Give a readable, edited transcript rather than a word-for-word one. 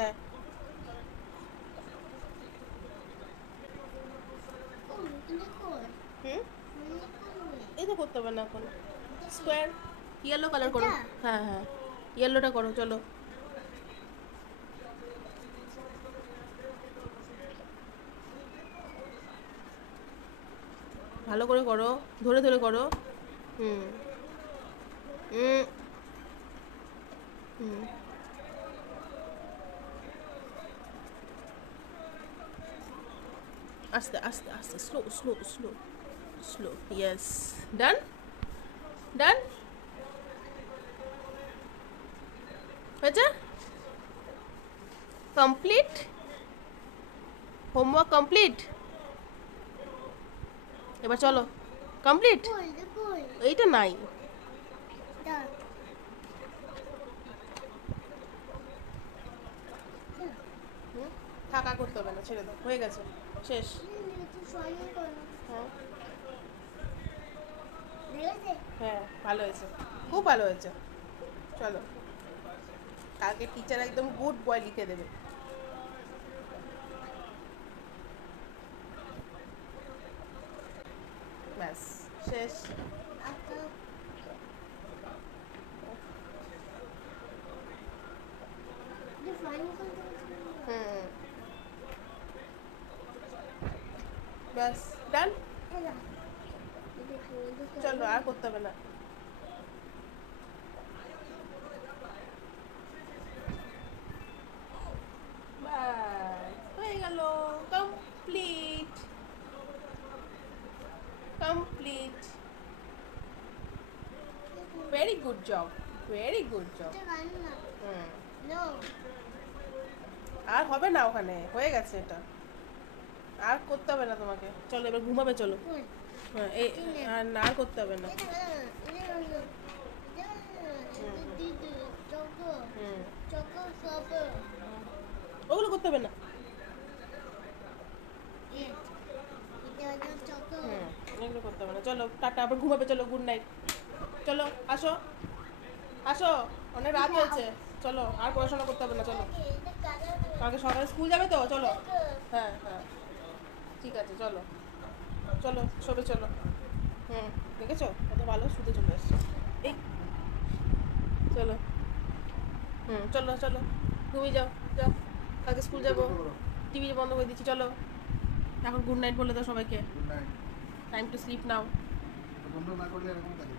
হ্যাঁ হুম এই তো করতে হবে না এখন স্কোয়ার ইয়েলো কালার করো হ্যাঁ হ্যাঁ ইয়েলোটা করো চলো ভালো করে করো ধরে ধরে করো হুম হুম হুম আস্তে আস্তে আস্তে slow slow slow slow yes done done হয়েছে কমপ্লিট হোমওয়ার্ক কমপ্লিট এবার চলো কমপ্লিট এইটা নাই থাকা করতে হবে না ছেড়ে দাও হয়ে গেছে শেষ হ্যাঁ হ্যাঁ ভালো হয়েছে খুব ভালো হয়েছে চলো কালকে টিচার একদম গুড বয় লিখে দেবে ব্যাস শেষ হুম ব্যাস ডান চলো আর করতে হবে না ব্যাস হয়ে গেল complete complete very good job very good job হুম আর হবে না ওখানে হয়ে গেছে এটা আর করতে হবে না তোমাকে চলো এবার ঘুমাবে চলো হ্যাঁ এই আর করতে হবে না হুম ওগুলো করতে হবে না হুম এগুলো করতে হবে না চলো টাটা আবার ঘুমাবে চলো গুড নাইট চলো আসো আসো অনেক রাত হয়েছে চলো আর পড়াশোনা করতে হবে না চলো কালকে সকালে স্কুল যাবে তো চলো হ্যাঁ হ্যাঁ ঠিক আছে চলো চলো শোবে চলো হুম দেখেছো কত ভালো শুতে চলে এসছে এই চলো হুম চলো চলো ঘুমিয়ে যাও যাও কালকে স্কুল যাবো টিভি বন্ধ করে দিচ্ছি চলো এখন গুড নাইট বলে দাও সবাইকে good night time to sleep now বন্ধ না করলে এরকম কাজে